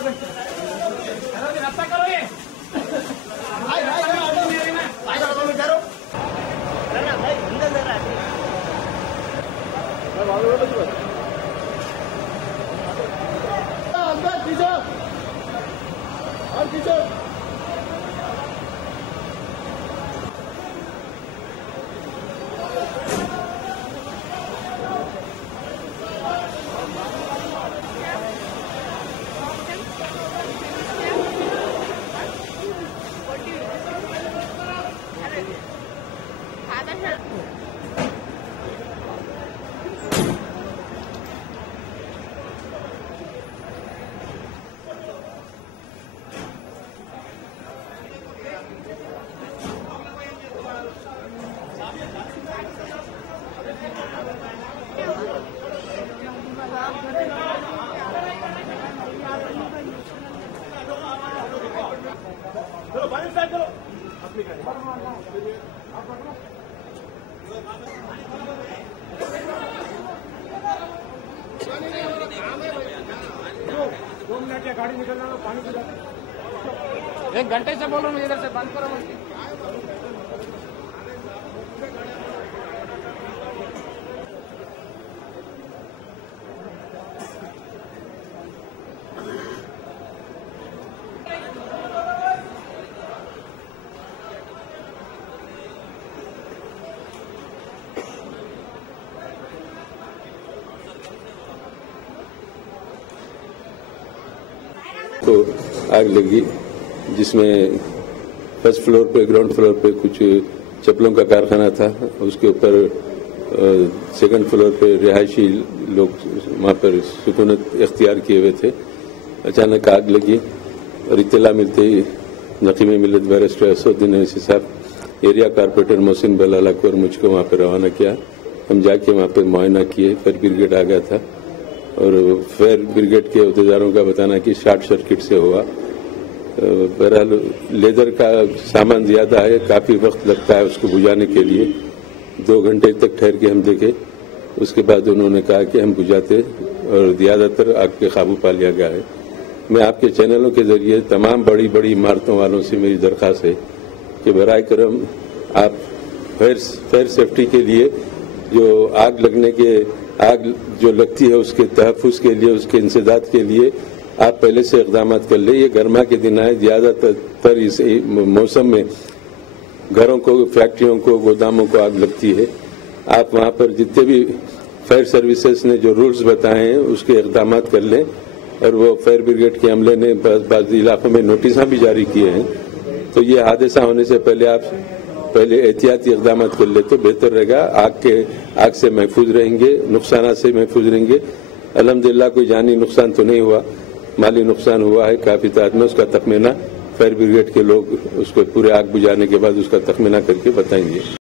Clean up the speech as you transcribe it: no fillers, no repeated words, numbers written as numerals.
रास्ता करो ये भाई अंदर जा रहा है चलो पानी स्टार्ट करो अपनी गाड़ी दो मिनट या गाड़ी निकलना तो पानी पी जाते 1 घंटे से बोल रहा हूँ इधर से बंद करो बोल के तो आग लगी जिसमें फर्स्ट फ्लोर पे ग्राउंड फ्लोर पे कुछ चप्पलों का कारखाना था। उसके ऊपर सेकंड फ्लोर पे रिहायशी लोग वहाँ पर सुकूनत इख्तियार किए हुए थे। अचानक आग लगी और इत्तला मिलते ही नकीम मिलत बैरिस्टर असदुद्दीन ओवैसी साहब एरिया कारपोरेटर मोहसिन बलाला को और मुझको वहाँ पर रवाना किया। हम जाके वहाँ पर मुआयना किए। फायर ब्रिगेड आ गया था और फायर ब्रिगेड के अहदेदारों का बताना कि शॉर्ट सर्किट से हुआ। बहरहाल लेदर का सामान ज्यादा है, काफी वक्त लगता है उसको बुझाने के लिए। 2 घंटे तक ठहर के हम देखे, उसके बाद उन्होंने कहा कि हम बुझाते और ज्यादातर आग पे काबू पा लिया गया है। मैं आपके चैनलों के जरिए तमाम बड़ी बड़ी इमारतों वालों से मेरी दरख्वास्त है कि बराए करम आप फायर सेफ्टी के लिए जो आग लगने के आग जो लगती है उसके तहफ़्फ़ुज़ के लिए, उसके इंसदाद के लिए आप पहले से इक़दाम कर ले। ये गर्मा के दिन आए, ज्यादातर इस मौसम में घरों को, फैक्ट्रियों को, गोदामों को आग लगती है। आप वहाँ पर जितने भी फायर सर्विसेज ने जो रूल्स बताए हैं उसके इक़दाम कर लें। और वो फायर ब्रिगेड के अमले ने बाज़ इलाकों में नोटिस भी जारी किए हैं। तो ये हादसा होने से पहले आप एहतियाती इक़दाम कर ले तो बेहतर रहेगा। आग से महफूज रहेंगे, नुकसान से महफूज रहेंगे। अल्हम्दुलिल्लाह कोई जानी नुकसान तो नहीं हुआ, माली नुकसान हुआ है काफी तादाद में। उसका तखमीना फायर ब्रिगेड के लोग उसको पूरे आग बुझाने के बाद उसका तखमीना करके बताएंगे।